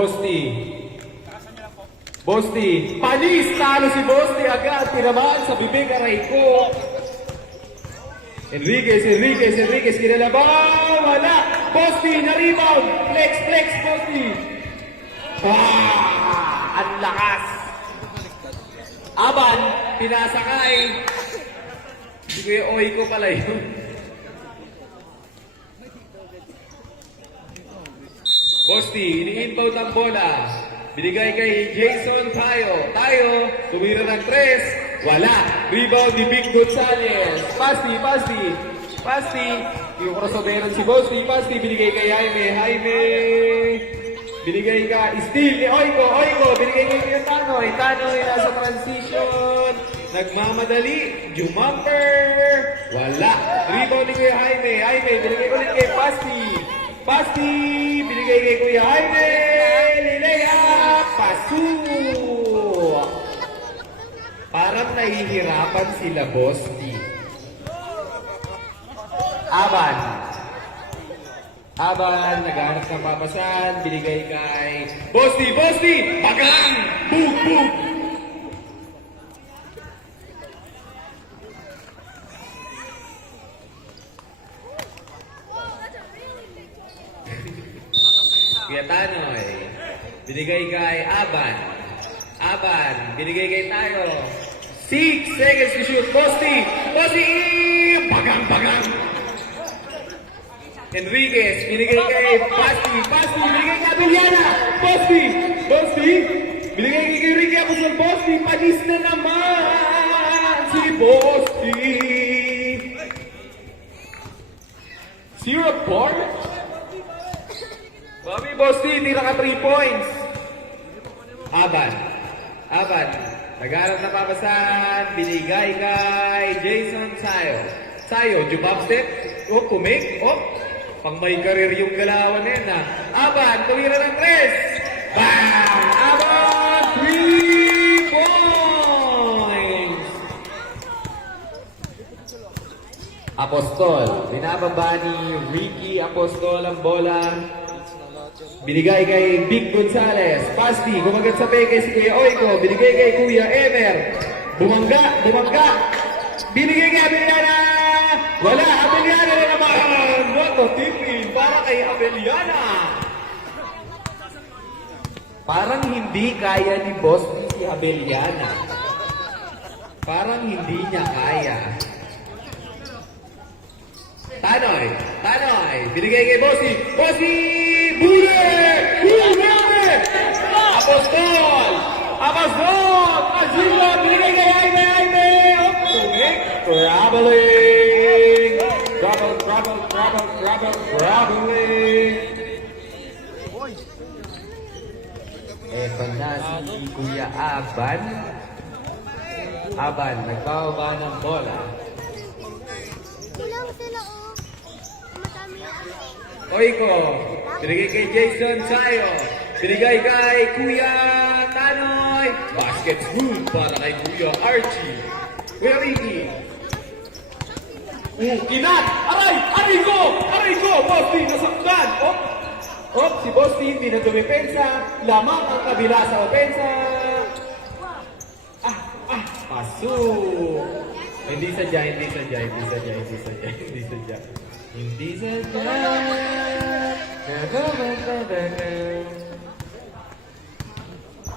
Bosti. Bosti. Panis! Talo si Bosti agad. Tinamaan sa bibig. Aray ko. Enriquez. Kinalaban. Wala. Bosti. Na-rebound. Flex. Bosti. Ang lakas. Aban. Pinasakay. Hindi ko yung oy ko pala yun. Bosti, ini-inbound ang bola. Binigay kay Jason Tayo, tumira ng 3. Wala. Rebound ni Vic Gonzalez. Pasti. Yung crossoveran si Bosti. Pasti, binigay kay Jaime. Binigay ka. Steal ni Oiko. Binigay kay Tanoy. Nasa transition. Nagmamadali. Jumamper. Wala. Rebound ni Kuya Jaime. Binigay ulit kay Pasti, binigay kay Kuya Jaime, Lilea, pasok. Parang nahihirapan sila, Bosti. Aban, naghanap ng papasan, binigay kay Bosti, bagang, bug. Kuya Tanoy, binigay kay Aban, binigay kay Tayo. 6 seconds to shoot. Bosti, bagang. Enriquez, binigay kay Pasti, binigay kay Abeliana. Bosti, binigay kay Ricky Apostol. Bosti, panis na naman si Bosti. 0-4. Bobby Bosti, tira ka 3 points. Aban. Nagharap na papasan. Binigay kay Jason Sayo, jump step. Pumik. Pang may karir yung galawan na yan, ha. Aban, tumira ng 3. Bang! Aban, 3 points. Apostol. Binababa ni Ricky Apostol ang bola. Binigay kay Vic Gonzalez. Pasti, gumagat sa peke si Kuya Oiko. Binigay kay Kuya Emer. Bumangga. Binigay kay Abeliana. Wala, Abeliana na naman. What a tip-in para kay Abeliana. Parang hindi kaya ni Boss si Abeliana. Parang hindi niya kaya. Tanoy. Binigay kay Bosti. Bule! Apostol! Azila! Binigay kay Jaime! Traveling! Traveling! Eto na si Kuya Aban. Nagbababa ng bola. Oiko, binigay kay Jason Sayo, binigay kay Kuya Tanoy, basket good para kay Kuya Archie, Kuya Ricky. Kinat! Aray ko! Bosti, nasaktan! Si Bosti hindi na dumipensa, lamang ang kabila sa opensa. Pasok! Hindi sadya.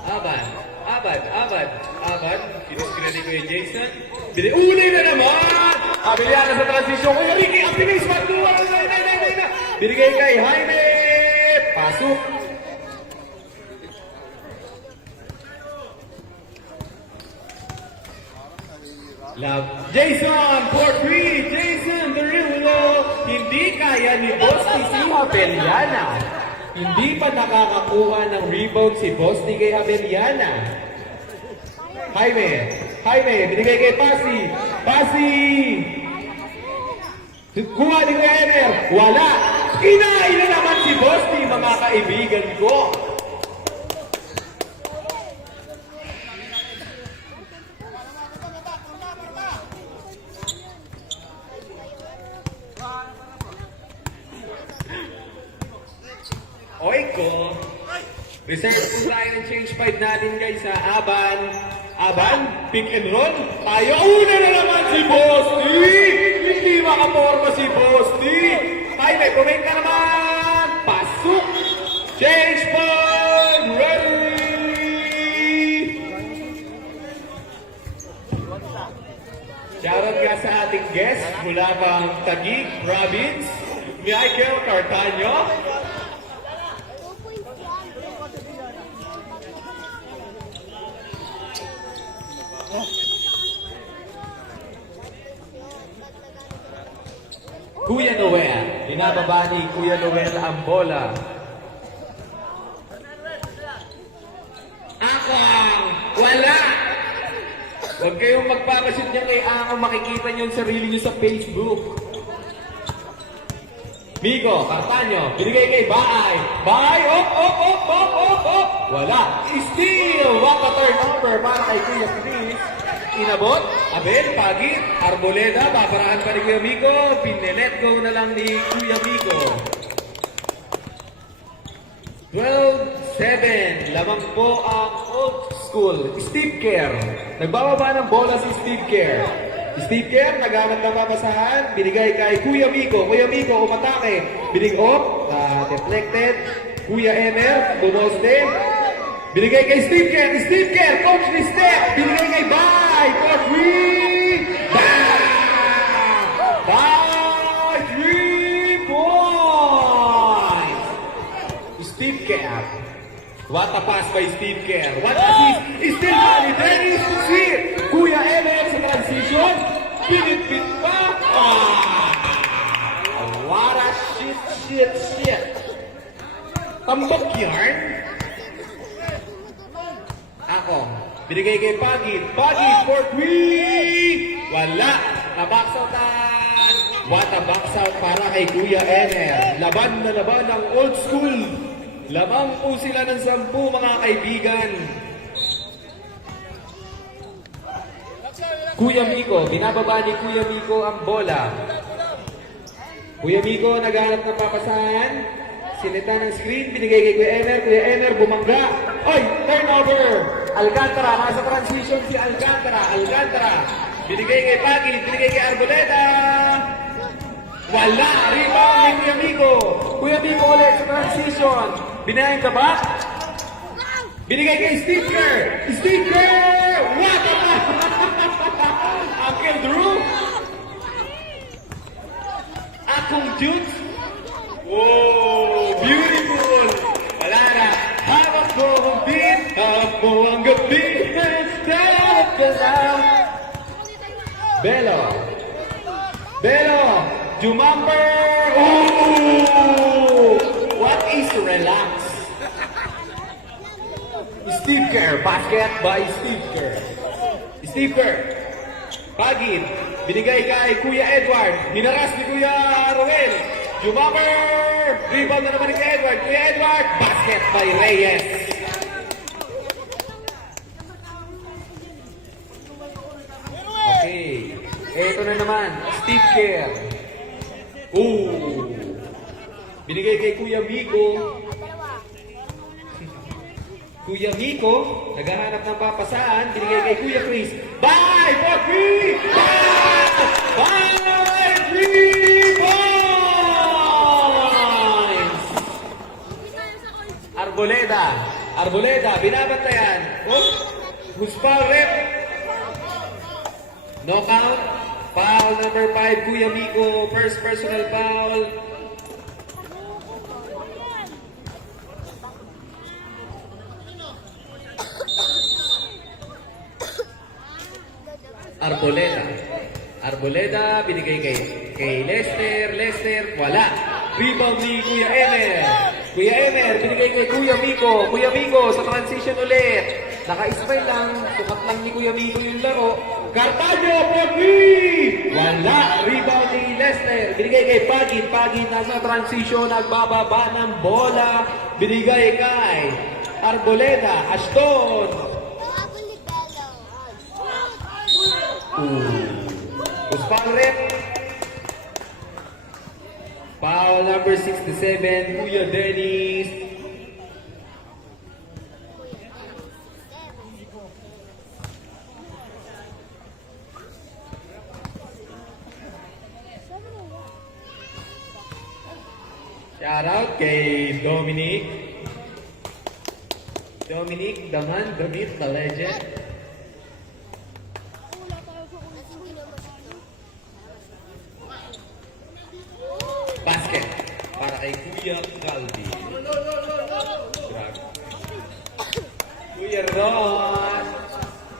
Aban. Kinuskina ko yung Jason. Uli na naman! Abeliana sa transisyon. Kuya Ricky, optimist, magduwa! Binigay kay Jaime. Pasok. Jason, 4-3. Jason, the real hindi kaya ni Bosti si Abeliana. Hindi pa nakakakuha ng rebound si Bosti kay Abeliana. Jaime, binigay kay Pasi. Kuha ni Kuya Emer. Wala. Kinain na naman si Bosti, mga kaibigan ko. Reserve po tayo ng change 5 natin guys sa Aban. Aban, pick and roll. Tayo, una na naman si Bosti! Hindi makaporma si Bosti! Tayo, may comment ka naman! Pasok! Change 5! Ready! Shoutout ka sa ating guest mula pang Taguig Province, Michael Cartaño. Kuya Noel, binababa ni Kuya Noel ang bola. Akong wala! Huwag kayong magpapashoot niya kay Akong, makikita niyo yung sarili niyo sa Facebook. Miko, Cartaño, binigay kay Baay. Baay, op! Wala. Steal! What a turnover para kay Kuya Chris. Inabot, Abel, Pagit, Arboleda, babarahan pa ni Kuya Miko, pinelet go na lang ni Kuya Miko. 12-7, lamang po ang old school. Steve Kerr, nagbababa ng bola si Steve Kerr. Steve Kerr, naghanap ng mabasahan, binigay kay Kuya Miko. Kuya Miko, umatake, binig off, deflected. Kuya Emer, bumoste. Binigay kay Steve Kerr, coach ni Steph, binigay kay Bay, coach Wee, Bay, 3 points. Steve Kerr, what a pass by Steve Kerr, what assist, still valid, Dennis to see it. Kuya Emer sa transition, pinit-pit pa, what a shit. Tambok yarn. Ako, binigay kay Pagit for 3! Wala! Nabaksotan! What a box out para kay Kuya Ener. Laban na laban ang old school. Lamang po sila ng 10 mga kaibigan. Kuya Miko, binababa ni Kuya Miko ang bola. Kuya Miko, naghanap ng papasahan. Sinita ng screen, binigay kay Kuya Ener, bumangga. Oy, turnover! Alcantara, nasa transition si Alcantara. Binigay kay Pagit, binigay kay Arboleda. Wala! Rebound ni Kuya Miko. Kuya Miko ulit sa transition. Binahin ka ba? Binigay kay Steve Kerr! What a Uncle Drew? Akong Jutes? Whoa! Beautiful! Wala na! Hawak mo ang beat! Hawak mo ang gabi! Tawag ka lang! Belo! Jumamper! Ooh! What is relax? Steve Kerr. Basket by Steve Kerr. Pagit. Binigay kay Kuya Edward. Hinaras ni Kuya Roel. Jumamper! Rebound na naman ni Kuya Edward. Basket by Reyes. Okay. Ito na naman. Steve Kerr. Ooh. Binigay kay Kuya Miko. Kuya Miko, naghahanap ng papasahan. Binigay kay Kuya Chris. Bye! For 3! Bye! 3 points! Arboleda, binabantayan. Oh, who's foul rep? No count. Foul number 5, Kuya Miko. First personal foul. Arboleda, binigay kay Lester, wala. Rebound ni Kuya Emer, binigay kay Kuya Miko, sa transition ulit. Naka-smile lang, sukat lang ni Kuya Miko yung laro. Cartaño, wala. Rebound ni Lester, binigay kay Pagit nasa transition, nagbababa ng bola. Binigay kay Arboleda, Ashton. Who's foul rep? Foul number 67, Kuya Dennis. Shout out kay Dominic. Dominic, the man, the myth, the legend. Basket para kay Kuya Calvi. Grabe. Kuya Ron.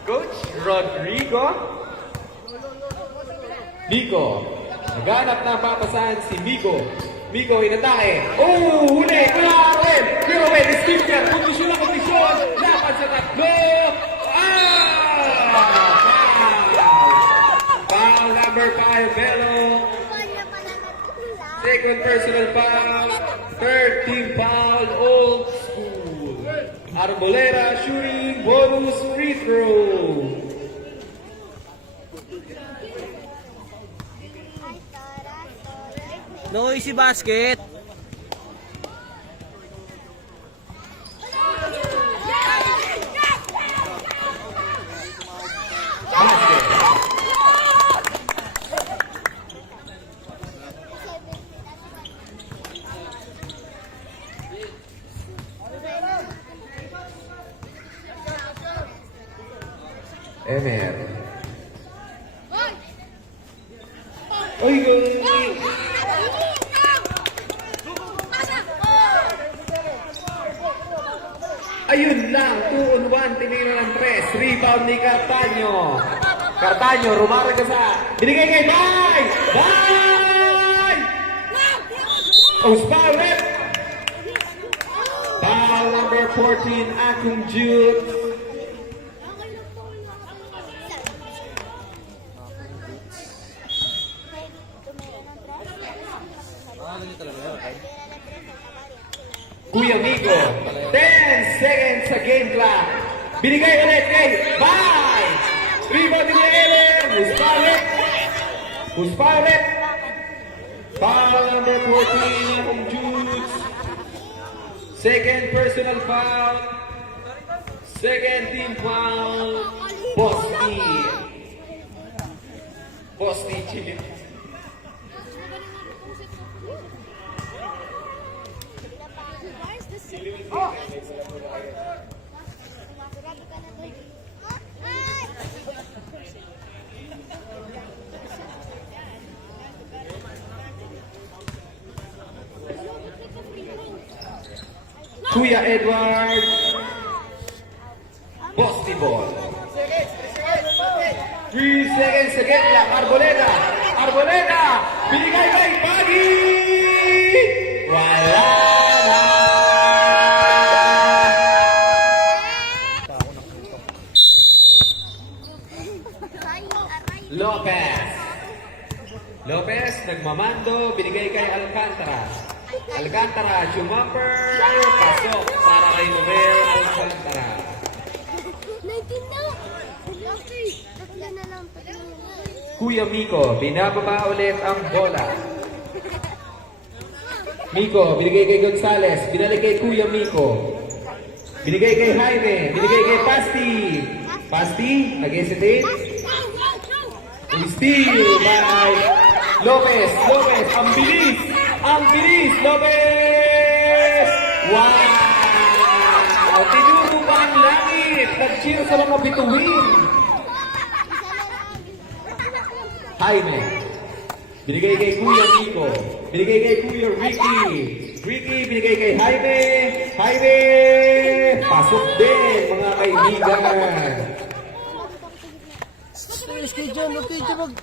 Coach Rodrigo. Miko. Naghanap na papasahan si Miko. Miko inatake. Oh, huli. Kuya Arwen. Kuya Arwen, skipper. Kondisyon na kondisyon. Lapan sa tatlo. Foul number 5, Belo. Second personal foul. Third team foul. Old school. Arboleda shooting bonus free throw. Noisy basket. Basket. Emer. Oy, galing. Ayun lang, 2-on-1, tinira ng 3. Rebound ni Cartaño. Cartaño, rumarag sa. Binigay kay Bay! Bay! Oh, foul rep! Foul number 14, Akung Jude. Kuya Miko, 10 seconds sa game clock. Binigay ulit kay Bay! Rebound ni Ellen! Who's foul it? Foul number 14 Akong Jude. Second personal foul. Second team foul. Bosti. Bosti Chile. Kuya Edward. Bosti ball. 3 seconds again lang. Arboleda. Arboleda. Binigay kay Pagi. Wala na. Lopez. Lopez nagmamando. Binigay kay Alcantara. Alcantara, jumper. Pasok para kay Noel Alcantara. Kuya Miko, binababa ulit ang bola. Miko, binigay kay Gonzales. Binalik kay Kuya Miko. Binigay kay Jaime. Binigay kay Pasti. Pasti, nag-hesitate. Steal by Lopez. Lopez, ang bilis. Ang bilis, Lopez! Wow! Tinulong ba ang langit? Nag-cheer sa mga bituin. Jaime. Binigay kay Kuya Miko. Binigay kay Kuya Ricky. Ricky, binigay kay Jaime. Jaime! Pasok din, mga kaibigan.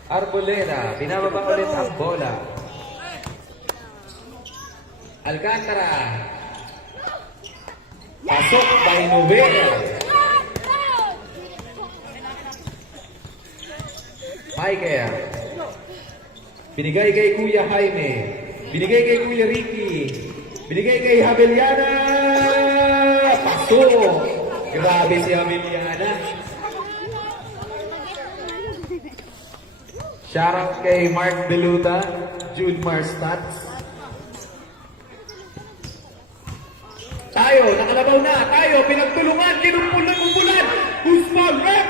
Arboleda, binababa ulit ang bola. Alcantara. Pasok by Noel. Michael. Binigay kay Kuya Jaime. Binigay kay Kuya Ricky. Binigay kay Javeliana. Pasok. Grabe si Javeliana. Shoutout kay Mark Deluta. Jude Marstats. Tayo, nakalabaw na. Tayo, pinagtulungan, kinumpulan. Who's foul rep?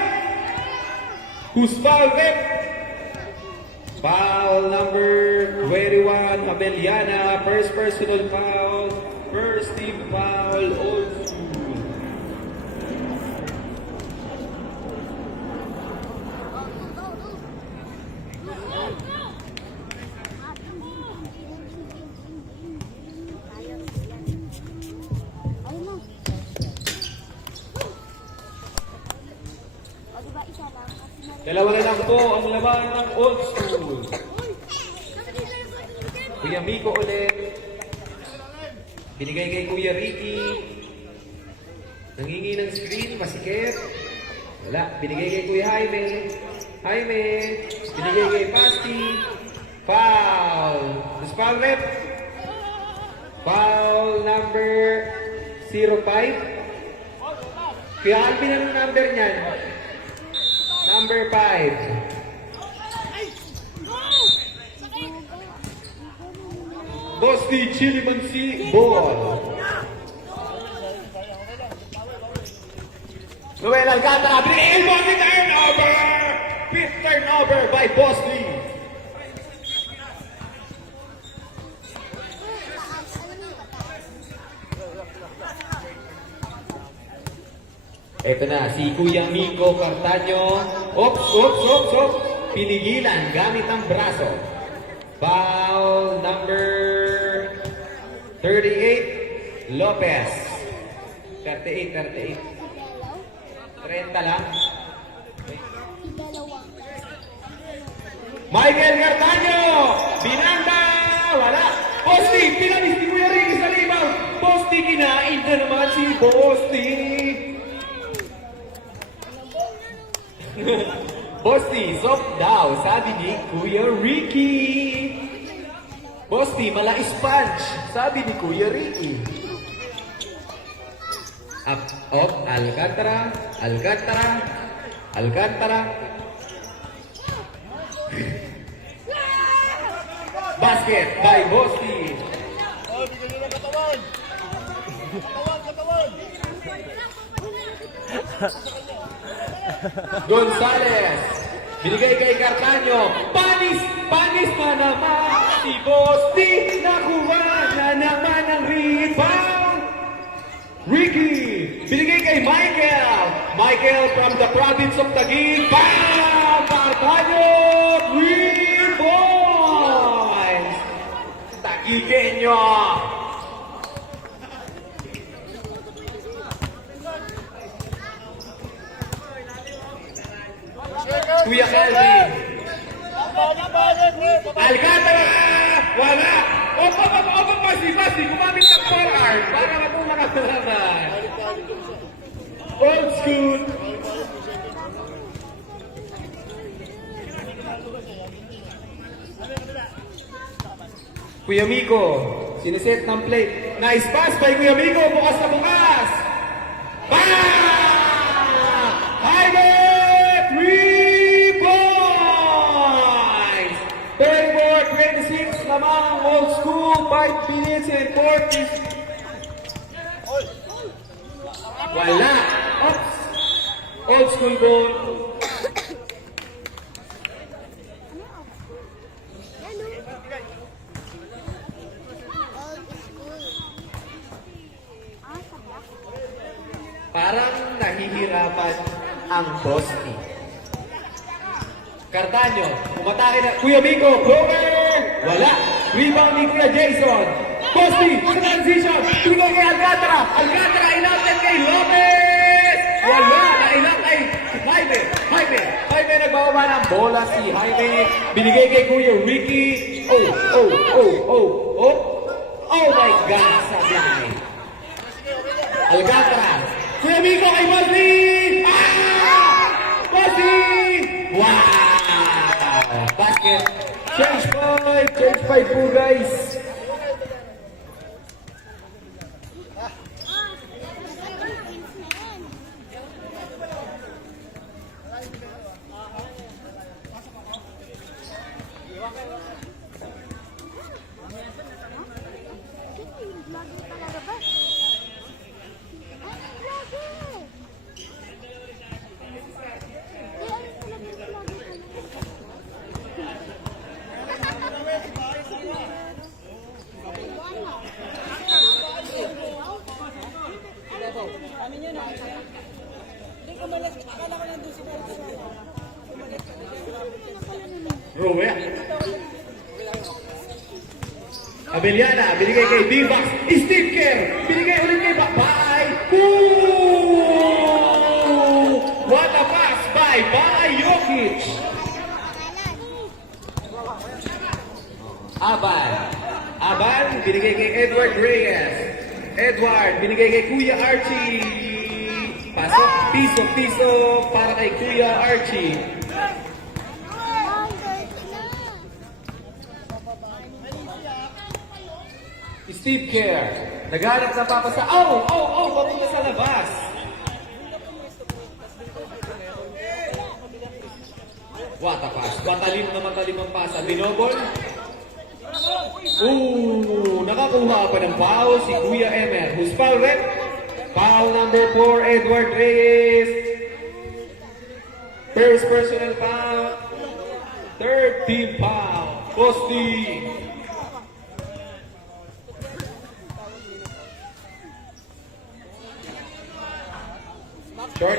Who's foul rep? Foul number 21, Abeliana. First personal foul. First team foul. Old school. Dalawa na lang po ang laban ng old school. Kuya Miko ulit. Binigay kay Kuya Ricky. Nangingi ng screen, masikip. Wala. Binigay kay Kuya Jaime. Jaime. Binigay kay Pasti. Foul. This foul rep. Foul number 05. Kuya Alvin, anong number niyan? Number 5. Bosti Chilimansi ball. Noel Alcantara, elbow turnover! Fifth turnover by Bosti. Ito na, si Kuya Miko Cartaño. Oops. Pinigilan gamit ang braso. Foul number 38, Lopez. 38. 30 lang. Michael Cartaño! Binanda! Wala! Posti! Pinamis ni Kuya Ricky sa rebound! Posti! Kinain na naman si Posti! Bosti, soft daw, sabi ni Kuya Ricky. Bosti, mala sponge, sabi ni Kuya Ricky. Up, Alcantara. Basket by Bosti. Oh, bigyan nyo ng katawan. Katawan. Gonzales. Binigay kay Cartaño. Panis na naman si Bosti. Nakuha na naman ang rebound. Ricky. Binigay kay Michael from the province of Taguig. Bam! Cartaño. 3 points. Taguigueño. Kuya Calvin. Alcantara! Wala! Pasi, gumamit ng forehand para matulak ang laban. Old school. Kuya Miko, siniset ng plate. Nice pass by Kuya Miko. Bukas na bukas. Bam! Highway! 3 points! 34-26 lamang old school. 5 minutes and 40. Wala. Oops. Old school ball. Parang nahihirapan ang Bosti. Cartaño, umatake na. Kuya Miko, Boger! Wala. Rebound ni Kuya Jason. Bosti, sa transition. Tingnan kay Alcantara. Alcantara, inouted kay Lopez! Wala. Na-ilout kay Jaime, nagbababa ng bola si Jaime. Binigay kay Kuya Ricky. Oh my God, sablay. Alcantara. Kuya Miko kay Bosti! Bosti! Wow! Basket. Change five po guys. Rowell. Abeliana, binigay kay Divax. Steve Kerr, binigay ulit kay Bay. Ooh! What a pass by Jokic. Aban, binigay kay Edward Reyes. Edward, binigay kay Kuya Archie. Pasok, piso para kay Kuya Archie. Steve Kerr, naghanap na papasa. Papunta sa labas. What a pass. Matalim ang pasa. Binobol. Nakakuha pa ng foul si Kuya Emer. Who's foul rep? Foul number 4, Edward Reyes. First personal foul. Third team foul. Posti. Short.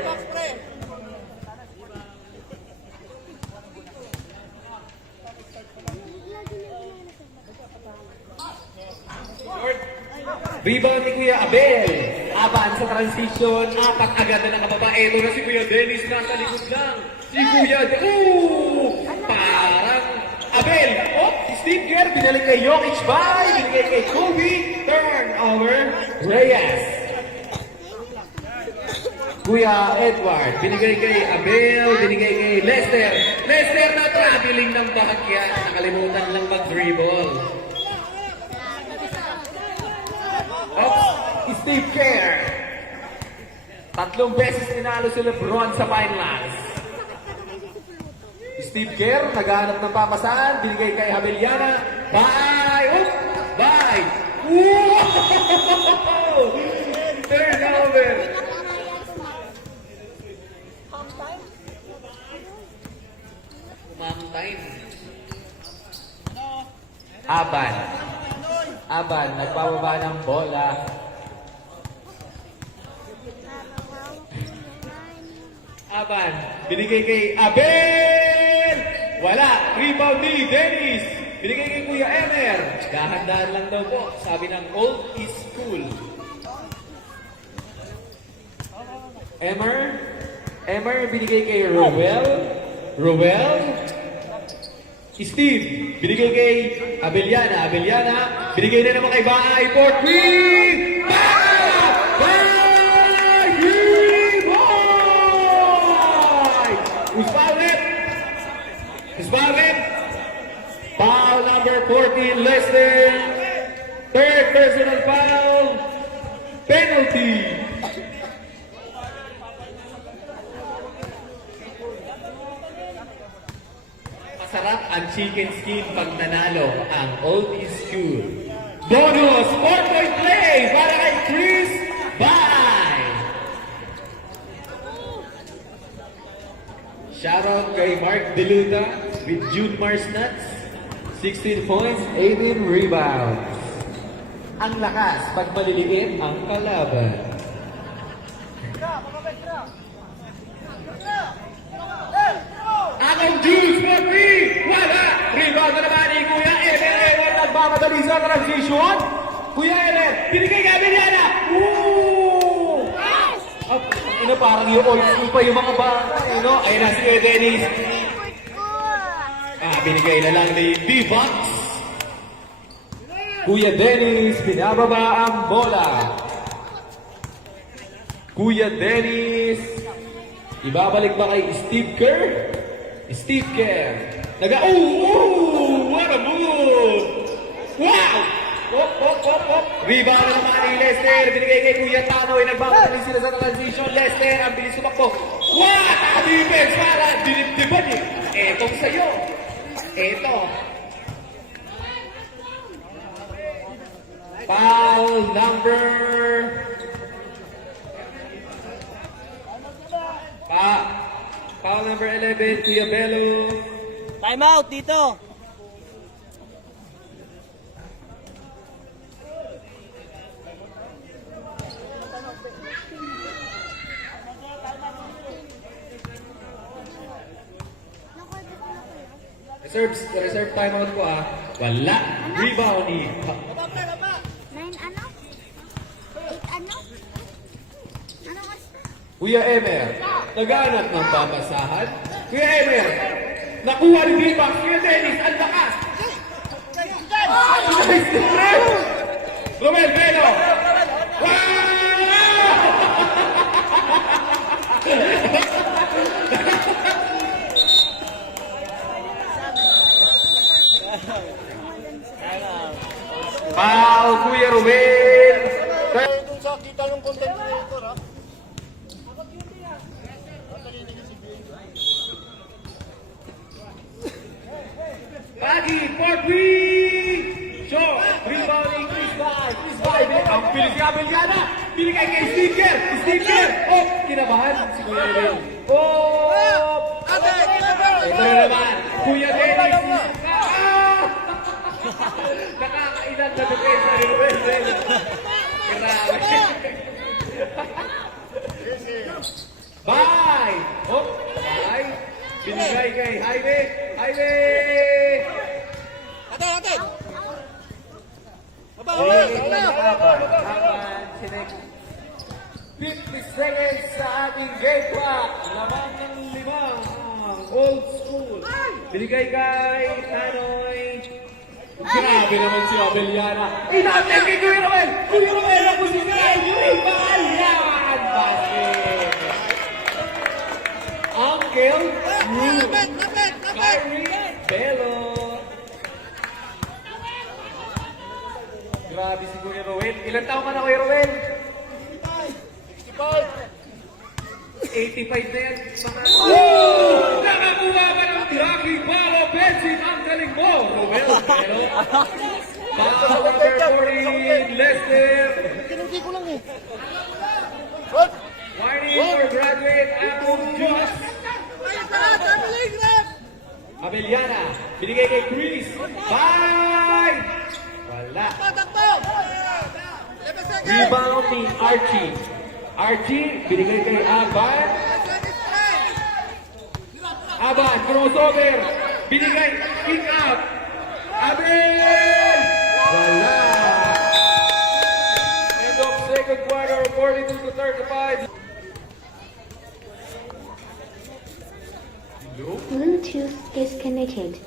Rebound ni Kuya Abel. Aban sa transition. Apat agad na nakababa. Eto na si Kuya Dennis. Nasa likod lang. Si Kuya parang Abel. Steve Kerr. Binalik kay Jokic. Binigay kay Kobe. Turnover. Reyes. Kuya Edward, binigay kay Abel, binigay kay Lester. Lester na traveling ng bahagyan. Nakalimutan lang mag-dribble. Steve Kerr. 3 beses tinalo si LeBron sa finals. Steve Kerr, naghanap ng papasan, binigay kay Abeliana. Bye! Wow! Turnover! Time. Aban, nagpababa ng bola. Aban, binigay kay Abel! Wala, rebound ni Dennis. Binigay kay Kuya Emer. Dahan-dahan lang daw po, sabi ng Old East School. Emer, binigay kay Rowell. Steve, binigay kay Abeliana. Binigay na naman kay Baay for 3! Who's foul it? Foul number 14, Lester. Third personal foul. Penalty. Masarap ang chicken skin pag nanalo ang Old East School. Bonus 4-point play para kay Chris Bay. Shoutout kay Mark Deluta with June Mars Nuts. 16 points, 18 rebounds. Ang lakas pag maliliit ang kalaban. Ang juice for 3! Wala! Rebound na naman ni Kuya Emer. Nagmamadali sa transition. Kuya Emer, binigay ka Abeliana. Parang yung old school pa yung mga bata. Ayun na si Kuya Dennis. Binigay na lang ni D-Box. Kuya Dennis, binababa ang bola. Kuya Dennis. Ibabalik ba kay Steve Kerr? Steve Kerr. What a move! Wow! Rebound na naman ni Lester. Binigay kay Kuya Tanoy. Nagbabatali sila sa transition. Lester, ang bilis tumakbo. What a defense para dinibdiban eh. Etong sa'yo. Eto. Foul number... Foul number 11, Kuya Bello. Time out dito. reserve timeout ko Wala. Rebound ni... Nine ano? Eight ano? Ano mas? Kuya Emer, naghanap ng babasahan. Kuya Emer, nakuha ni Dipak. Kuya Dennis, ang lakas. Nice to press! Romel Velo! Wow! Foul, Kuya Romel! Dun sa kita ng content creator, ha? Pagi, for three! Short, rebounding, Chris Bay! Ang bilis nga, Beliana! Binigay kay Sticker! Oh, kinabahan si Kuya Romel. Oh! Ito na naman, Kuya Dennis! Nakakailan na defensa ni Romel. Grabe. Bye! Oh, bye! Binigay kay Jaime! Habang 50 seconds sa ating game clock. Lamang ng limang ang old school. Binigay kay Tanoy. Grabe naman si Abeliana. Inatake kay Kuya Romel! Kuya Romel ang posisyon! Rebound! Yan! Basket! Uncle Drew. Kyrie Bello. Grabe si Kuya Romel. Ilan taong ka na, Kuya Romel? 85 na yan. Nakakuha ka ng tracking palo. Bensin, ang galing mo. Romel, pero... Foul number 14, Lester. Kinuti ko lang, eh. Warning for graduate Apple Juice. Abeliana, binigay kay Chris. Bye! Wala. Rebound ni Archie. Archie, binigay kay Aban. Aban, crossover. Binigay, kick out. Abel! Wala. End of second quarter, 42 to 35. Bluetooth disconnected.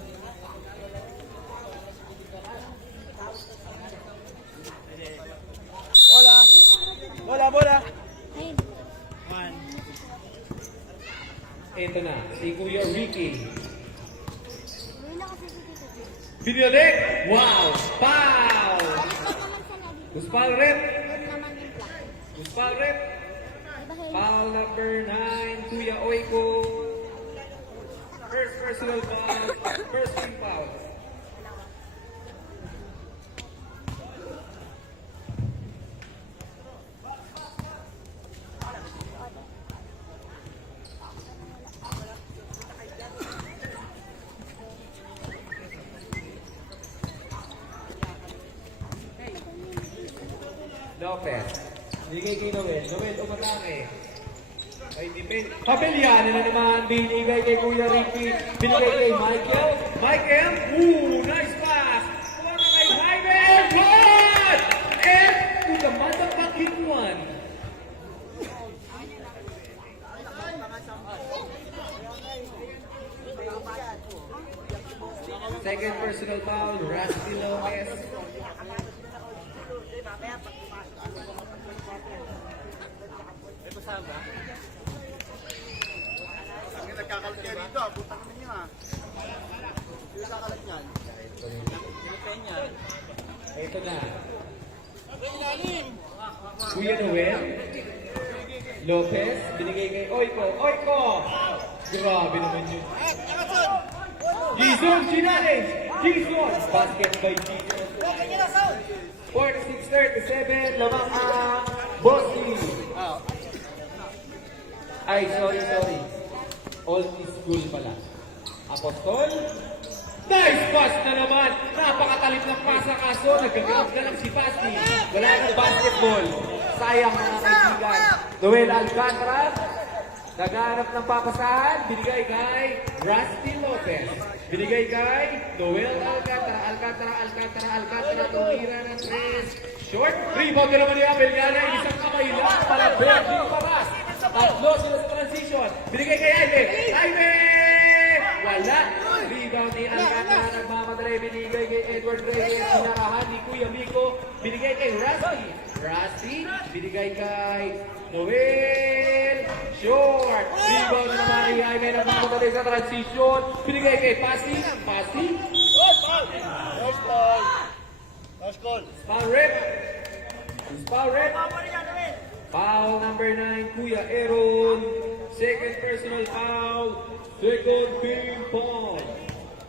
Bola. Ayun. Ito na, si Kuya Ricky. Wala kasi dito. Binalik! Wow! Foul! Naman sa nadi. Guspal rep! Good naman yung plak. Guspal rep! Diba kayo? Foul number 9, Kuya Oiko. First personal foul, first team foul. Lopez. Bigay kay Noel. Noel, umatake. Ay, depend. Kabelyan na naman. Binigay kay Kuya Ricky. Binigay kay Michael. Michael. Nice pass. Kuha na kay Jaime. Good! And to the motherfucking one. Second personal foul, Rusty Lopez. Ang nagkakalat ka dito, abutan naman niya, ha? Yung kakalat niyan. Ito na. Kuya Noel. Lopez. Binigay kay Oiko. Oiko! Grabe naman yun. Jason Chinales. Jason. Basket by Jason. 46-37. Lamang ang Bossy. Ay, sorry. Old school pala. Apostol. Nice pass na naman! Napakatalip ng pasa kaso, nagkagamit na lang si Basti. Wala ng basketball. Sayang mga kaibigan. Noel Alcantara. Naghahanap ng papasahan, binigay kay Rusty Lopez. Binigay kay Noel Alcantara, tumira ng 3. Short, rebound na naman ni Abel Gana, isang kamay lang para Bernie Paras. Tatlo sila sa transition. Binigay kay Jaime! Wala! Rebound ni Alcantara, nagmamadali, binigay kay Edward Reyes, sinarahan ni Kuya Miko, binigay kay Rusty, binigay kay Noel, short, rebound na naman ni Jaime, nagmamadali sa transition, binigay kay Pasi, Last call. foul rep, foul number 9, Kuya Aaron, second personal foul, second team foul,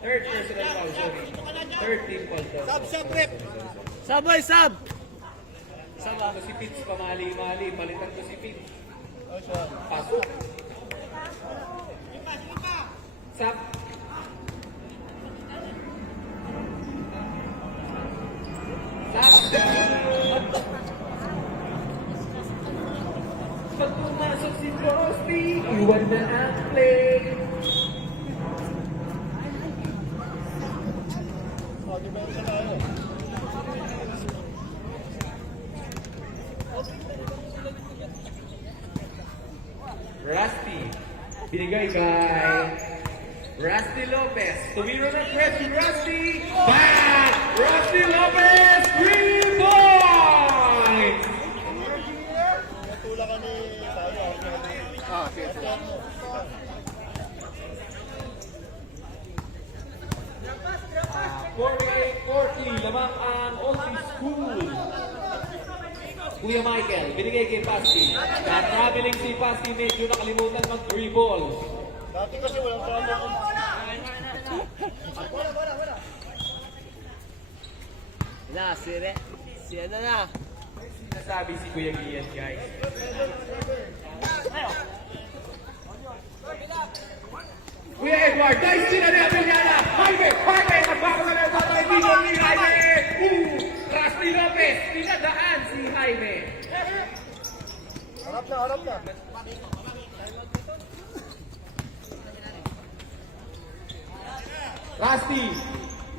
third personal foul, sorry, third team foul. Sub, rep. Sabay, sub! Sama ko si Pitts, pamali-mali, palitan ko si Pitts. Pasok. Sap. Pag pumasok si Frosty, iwan na ang play. Rusty. Binigay kay Rusty Lopez. Tumiro ng press si Rusty. Bang! Rusty Lopez! 3 points! Natulak ka ni Sayo. Sige. 48-40, lamang ang Oldie School. Kuya Michael, binigay kay Pasti. Na-traveling si Pasti, medyo nakalimutan mag-dribble. Dati kasi walang trauma ako. Na, si ano na. Nasabi si Kuya Gian, guys. Kuya Edward, nice din na rin ang Villana. Jaime, nagbabagal na sa kaibigan ni Jaime. Rusty Lopez, pinadaan si Jaime. Harap na.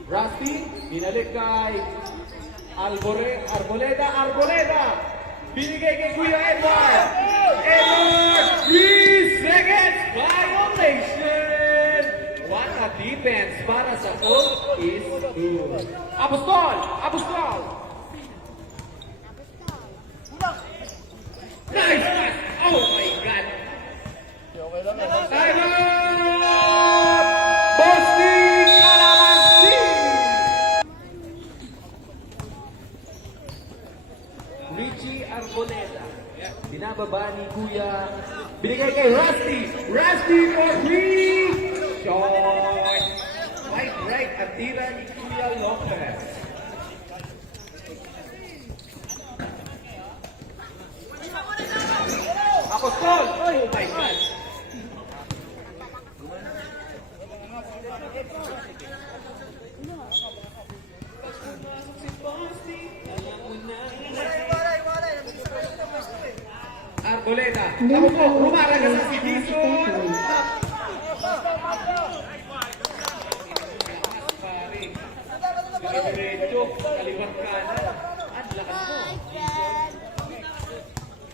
Rusty, binalik kay Arboleda. Binigay kay Kuya Edward. 3 seconds violation. What a defense para sa Old is good. Apostol. Nice pass. Oh my God. Okay lang. Time out! Bossing Calamansi! Richie Arboleda. Binababa ni Kuya. Binigay kay Rusty. Rusty for 3. Short. Right. At tira ni Kuya Lopez. Apostol! Oh my God! Arboleda. No Ako po, foul rumaragas plays ang si charged Dison. carefully. Pare. Diretso, kaliwat kanan. At lakas mo.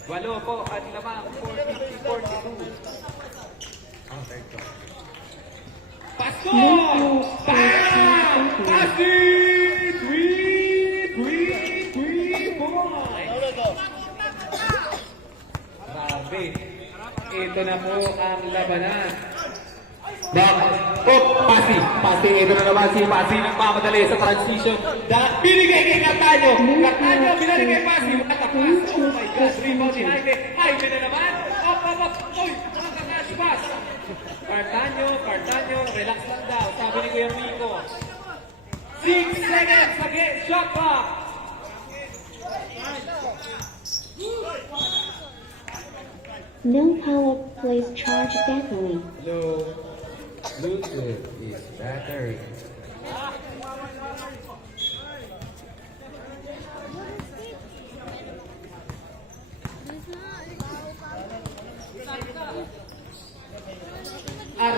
Walo po, at lamang 40-42. Pasok! No fouls plays charged Bang! carefully. Pasi! 3 points! Grabe. Ito na po ang labanan. Pasi. Ito na naman si Pasi nagmamadali sa transition. Binigay kay Catano. Binigay kay Pasi. What a pass. Oh my God. Rebound ni Jaime. Jaime na naman. Up. Uy, nakaka-cash pass. Cartanyo. Relax lang daw. Sabi ni Kuya Rico. 6 seconds again. Shot clock. No power plays charged carefully. Low. Bluetooth is battery.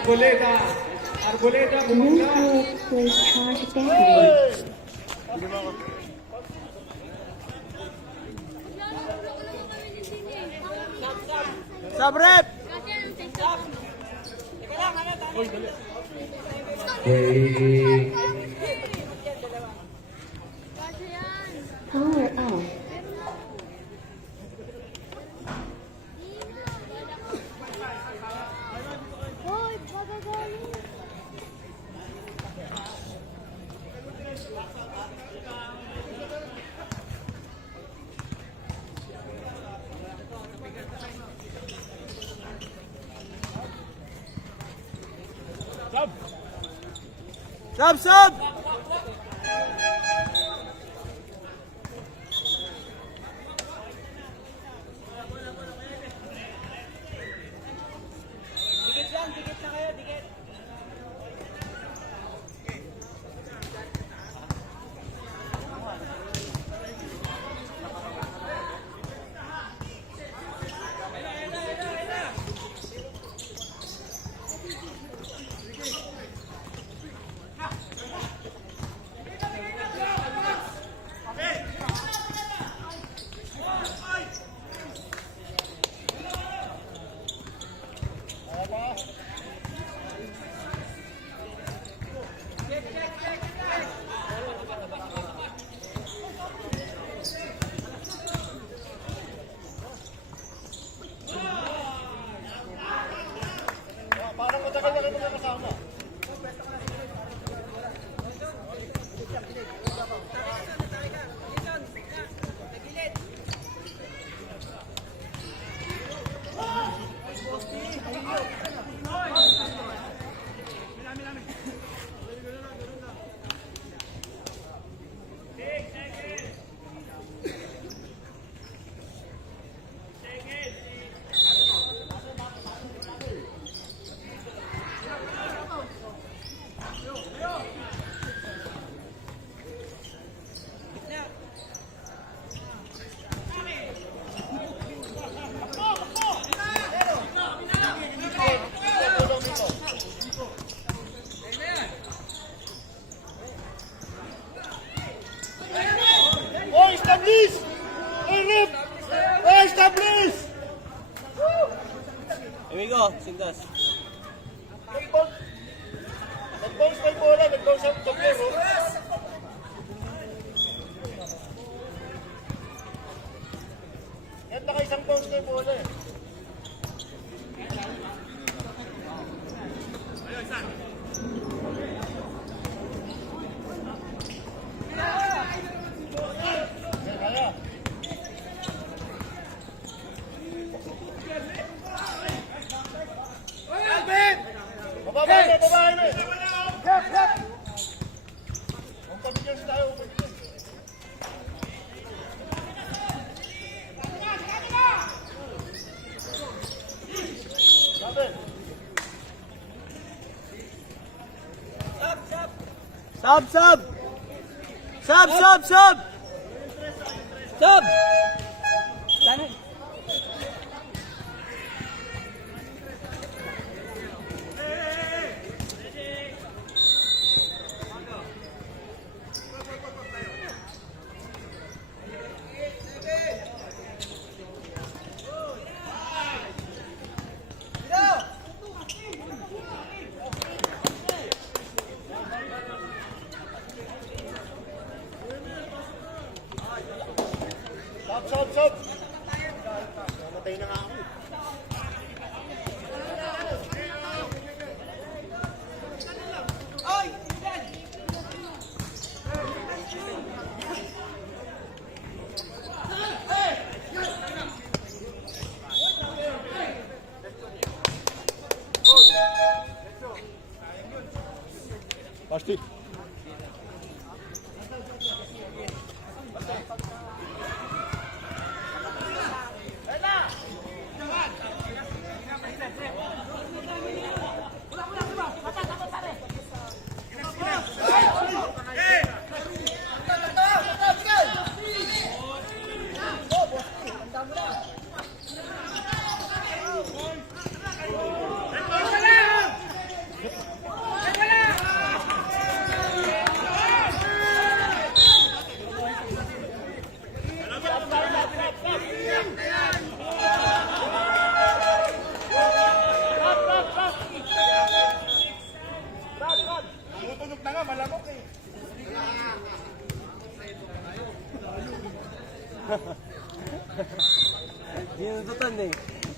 Arboleda. Arboleda, New bumangga. power plays charge detonate. Sub rep! Okay. Power off. Hoy, magagaling. Sub, sub! Parang matagal na rin mga kasama. Oh, establish! Hey, Rip! Oh, establish! Here we go, Sindas. Nag-bounce na yung bola, nag-bounce ang tablero. Yan naka-isang bounce na yung bola eh. Kaya. Babae na, babae na. Ang pabigyan tayo, pabigyan. Sabi. Sub, sub! Sub, sub, sub! Sub! Sana. Sub. Namatay na nga ako. Pasti.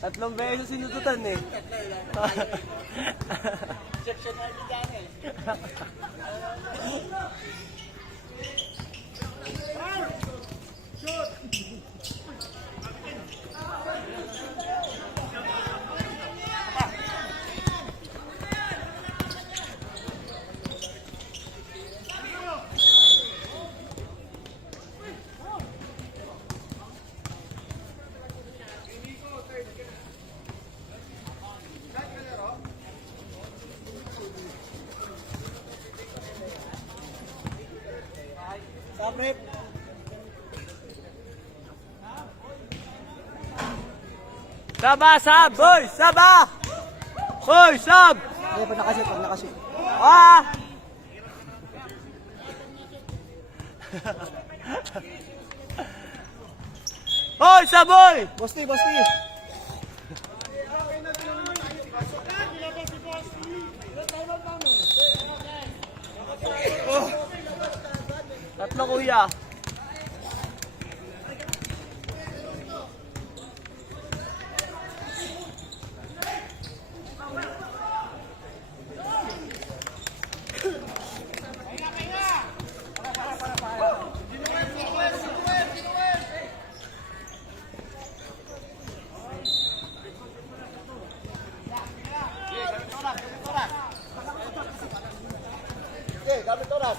3 beses sinututan eh. Section ID dyan eh. Sab, rep. Saba, sab! Boy, saba! Boy, sab! Eh, pag nakashoot. Ah! Hoy, saboy! Bosti! Tatlo, kuya. Okay, gamit oras.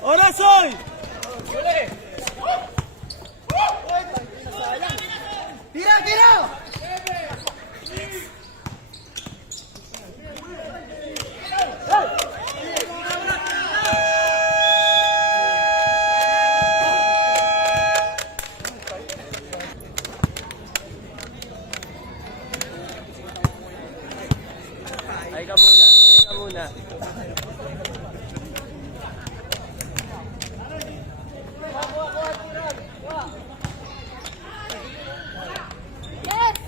Oras, hoy! Tira! Ay ka muna. Yes!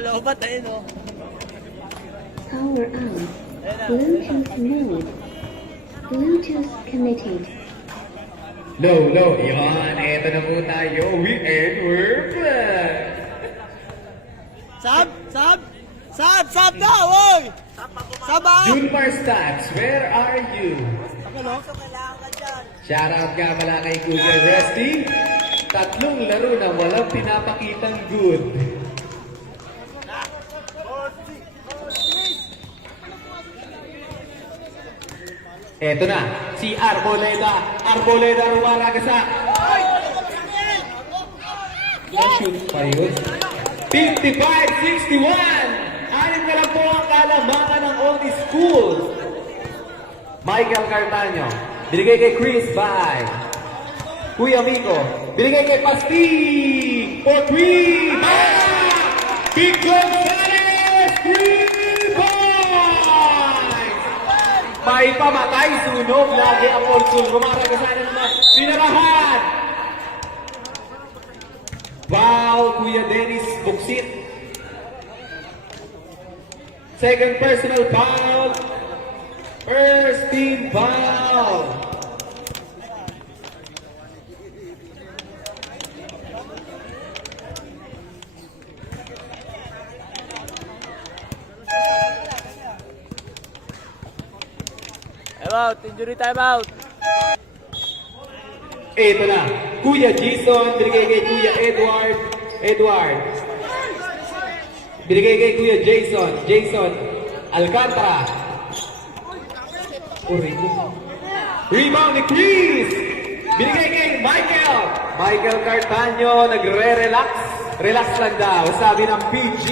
lobat ayun oh. Power on. Bluetooth mode. Bluetooth connected. Low, low. Yan, eto na po tayo. And we're back. Sab! Sab! Sab! Sab na! Oy! Saba! Junmar Stats, where are you? Shoutout nga pala kay Kuya Rusty. 3 laro na walang pinapakitang good. Eto na, si Arboleda. Arboleda rumaragasa. Na-shoot pa yun. 55-61. Anim na lang po ang kalamangan ng old school. Michael Cartaño. Binigay kay Chris by Kuya Miko. Binigay kay Pastig for 3. Big Gonzales! 3 points! May pamatay, sunog. Lagi ang Polsul. Rumaragasan naman. Pinarahan! Wow, Kuya Dennis Buksit. Second personal foul. First team foul. Time out! Injury time out! Ito na. Kuya Jason, binigay kay Kuya Edward. Binigay kay Kuya Jason Alcantara. Rebound ni Chris. Binigay kay Michael Cartaño, nagre-relax. Relax lang daw, sabi ng PG.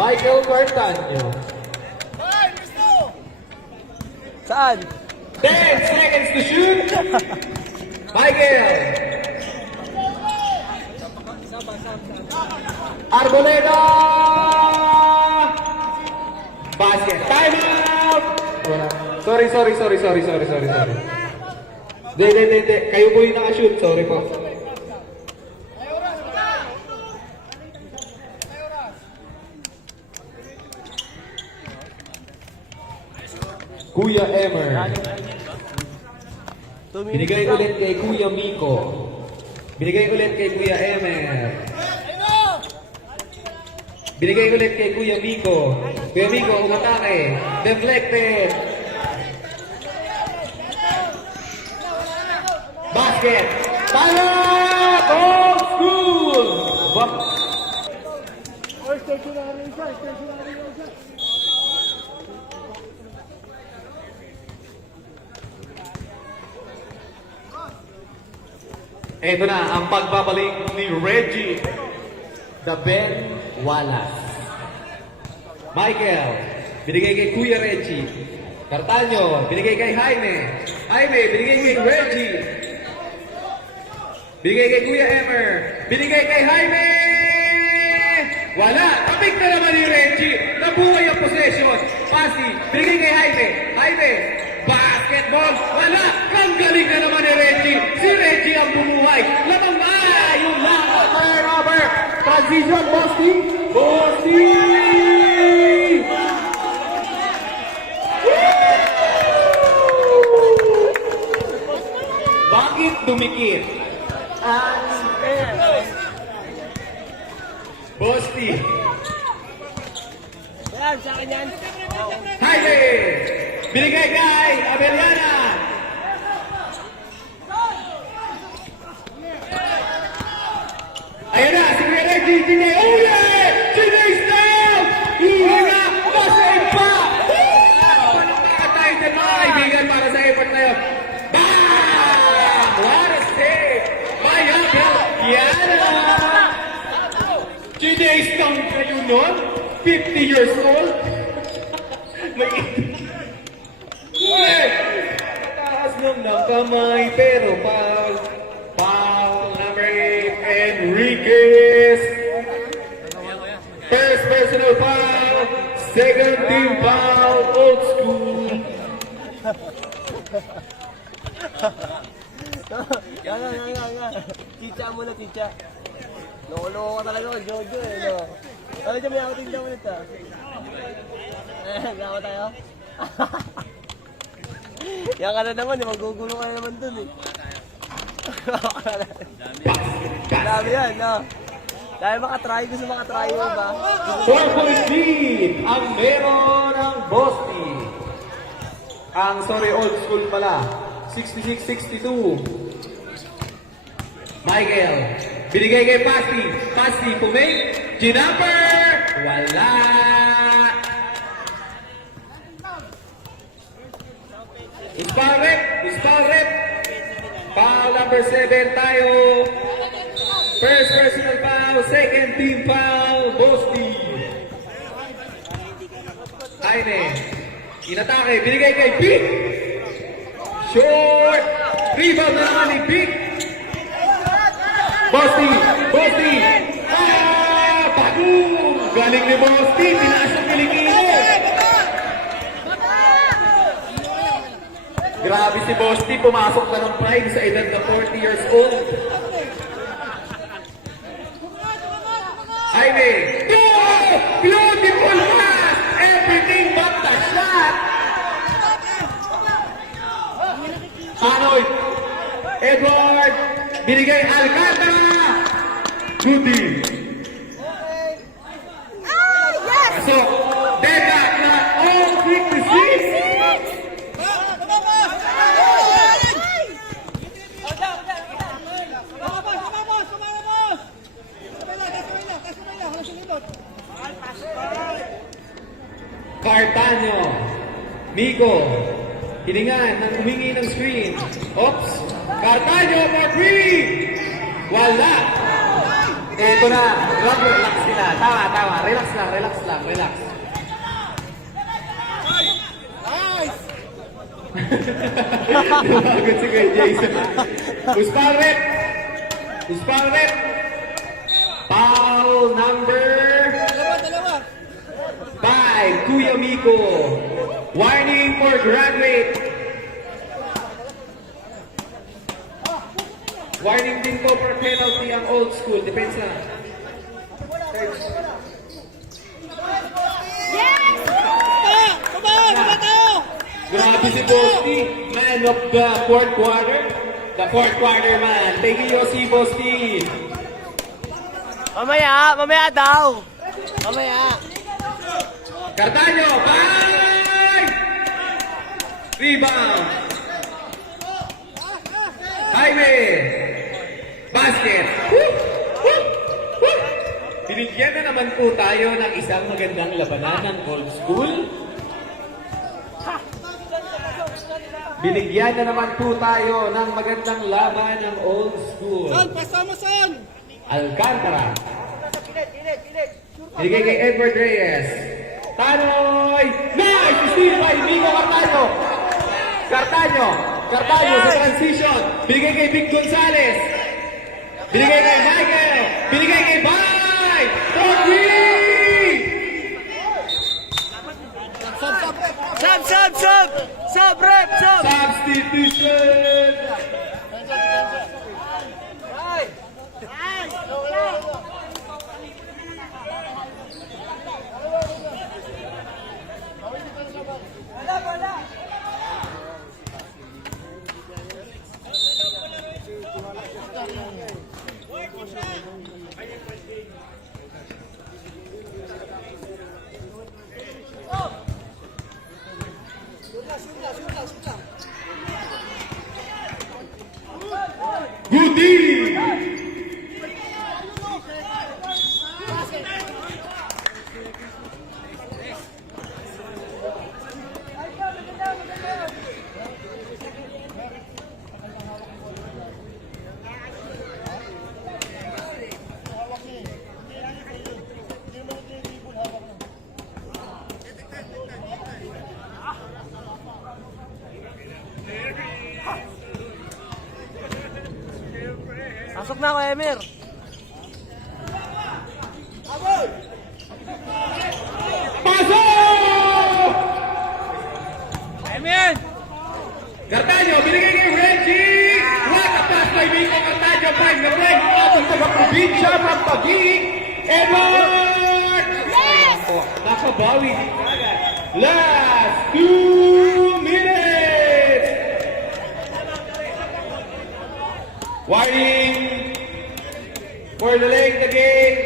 Michael Cartaño. Saan? 10 seconds to shoot. Michael. Arboleda. Basket. Time out. Sorry. Hindi. Kayo po yung nakashoot. Sorry po. Kuya Emer. Binigay ulit kay Kuya Miko. Binigay ulit kay Kuya Emer. Binigay ulit kay Kuya Miko. Kuya Miko, umatake. Deflected. Basket. Tala! Old school! Ito na ang pagbabalik ni Reggie. The Ben Wallace. Michael, binigay kay Kuya Reggie. Cartaño, binigay kay Jaime. Binigay kay Reggie. Binigay kay Kuya Emer. Binigay kay Jaime! Wala! Tapik na naman ni Reggie. Nabuhay ang possession. Pasi, binigay kay Jaime. Basketball! Wala! Ang galing na naman ni Reggie. Si Reggie ang bumuhay. Lamang ba? Yung lang. Turnover. Transition, Bosti. Bakit dumikit? Bosti. Yan, sa akin yan. Jaime! Binigay kay Abeliana! Ayan na, si Kuya Reggie, Gine! Oh yeah! Gine down! Hihinga! Masave pa! Walang nakatitle mga kaibigan para sa effort na yun. Bang! What a save! By Abeliana! Gine down kayo nun? 50 years old? May taas ng kamay, pero foul number 8, Enriquez. First personal foul, second team foul, old school. Yan. Chicha muna, chicha. Loko-loko ka talaga, Jojo eh. No? Ano dyan, may outing daw ulit ah. Gawa tayo? Yan ka na naman, magugulo ka na naman dun eh. Dami yan, no? Dahil makatry, gusto makatry mo ba? 4-point lead ang meron ng Bosti. Old school pala. 66-62. Michael, binigay kay Pasti. Pasti, pumake. Ginamper! Wala! Ispal rep. Foul number 7 tayo. First personal foul, second team foul, Bosti. Aine, inatake, binigay kay Pick. Short, rebound na naman ni Pick. Bosti, bagong! Galing ni Bosti, tinaas ang kilikilo. Grabe si Bosti, pumasok na ng prime sa edad na 40 years old. Jaime, beautiful pass! Everything but the shot! Anoy, Edward, binigay Alcantara! Judy! Pasok, deadlock na all quick receive! Cartano, Miko, hiningan ng humingi ng screen. Oops! Cartano for free! Wala! Ito na, relax sila. Tama. Relax lang. Lumagod si Kuya Jason. Uspal rep. Foul number 5, Kuya Miko. Warning for graduate. Warning din po for penalty ang old school. Depensa. Grabe si Bosti. Man of the fourth quarter. The fourth quarter man. Thank you, si Bosti. Mamaya daw. Mamaya. Cartaño, bye! Rebound. Jaime. Basket. Binigyan na naman po tayo ng isang magandang labanan ng old school. Binigyan na naman po tayo ng magandang laban ng old school. Alcantara. Binigay kay Edward Reyes. Tanoy! Nice! Steal by Miko Cartaño. Cartaño sa transition. Binigay kay Vic Gonzalez. Binigay kay Michael. Binigay kay Bay. 40! Sub, rep! Substitution! Goody! Pasok na ako, Emir. Pasok! Emir! Cartaño, binigay kay Reggie! What a pass by Miko Cartaño! Five na break! Out of the probinsya from Taguig! Edward! nakabawi din agad. Last 2 minutes! Warning for the leg the game.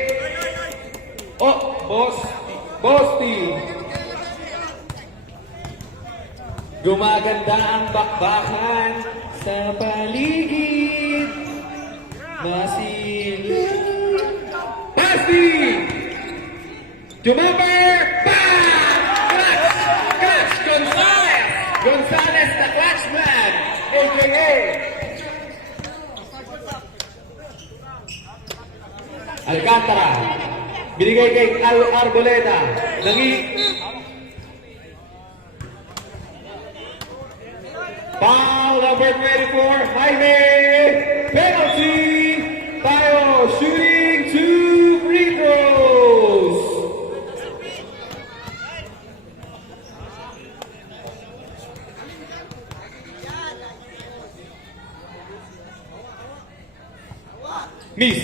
Oh, Bosti. Gumaganda ang bakbakan sa paligid. Masilip. Bosti! Jumper! Bam! Clutch! Gonzalez! Gonzalez, the clutch man! AKA! Alcantara. Binigay kay Arboleda. Foul number 24, Jaime. Penalty. Tayo shooting 2 free throws. Miss.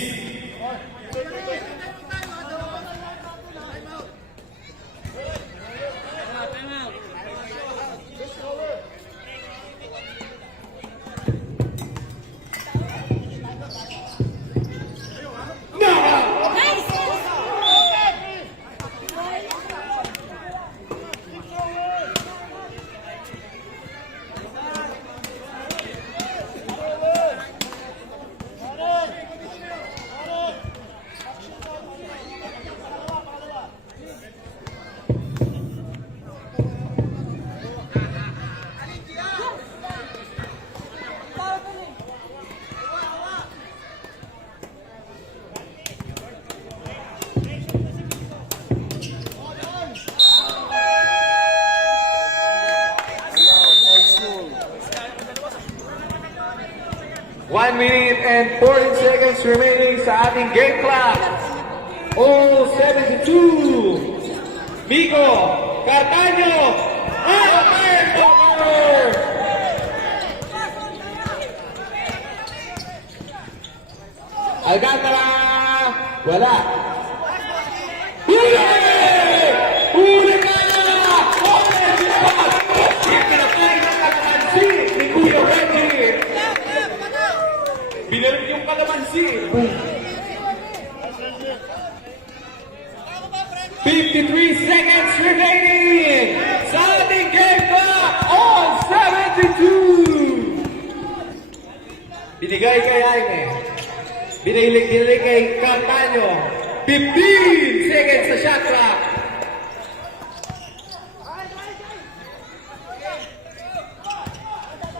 One minute and 14 seconds remaining sa ating game clock. All 72. Mico, Cartaño, over! Alcantara, wala. Huli! Huli ka! Pinatay ng kalamansi ni Kuya Reggie. Binalit yung kalamansi. 53 seconds remaining sa ating game clock on 72. Binigay kay Jaime. Binigay kay Cartaño. 15 seconds sa shot clock.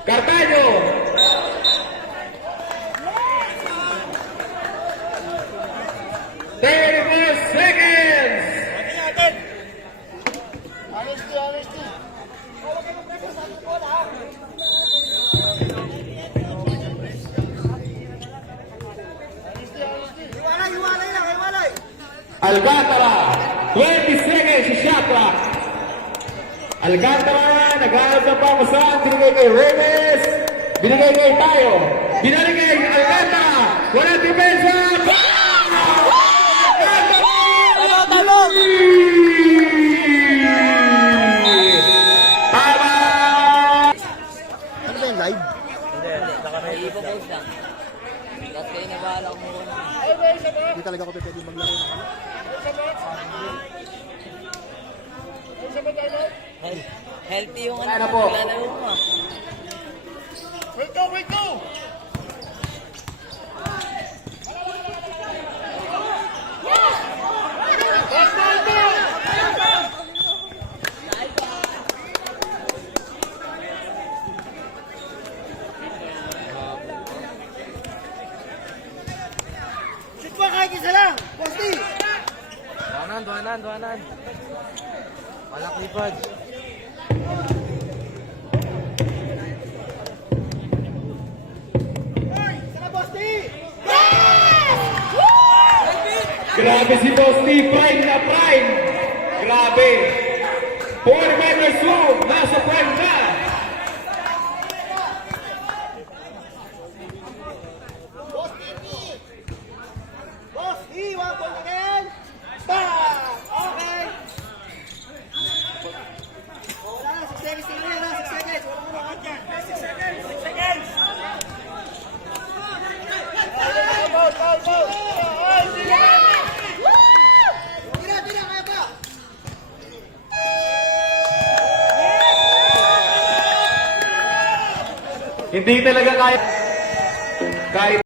Cartaño. Seconds! Honesty. Hiwalay. Alcantara, 20 seconds sa shot clock. Alcantara, naghanap ng pamusan, binigay kay Reyes, binigay kay Tayo, binigay kay Alcantara, walang depensa, Talo! Tama! Ano ba yung live? Hindi, naka-ready Ipo-post lang. Tapos kayo na bahala kumuha. Hindi talaga ako pwede maglaro ng ano. Healthy yung Ano po? lalaro mo. Wait go! Shoot pa kahit isa lang! Posti! Duanan. Malak lipad. Grabe si Bosti, prime na prime. Grabe. 4 meters long, nasa prime na. Posti! 1 point again! Bang! Okay! Hindi talaga kaya. Kahit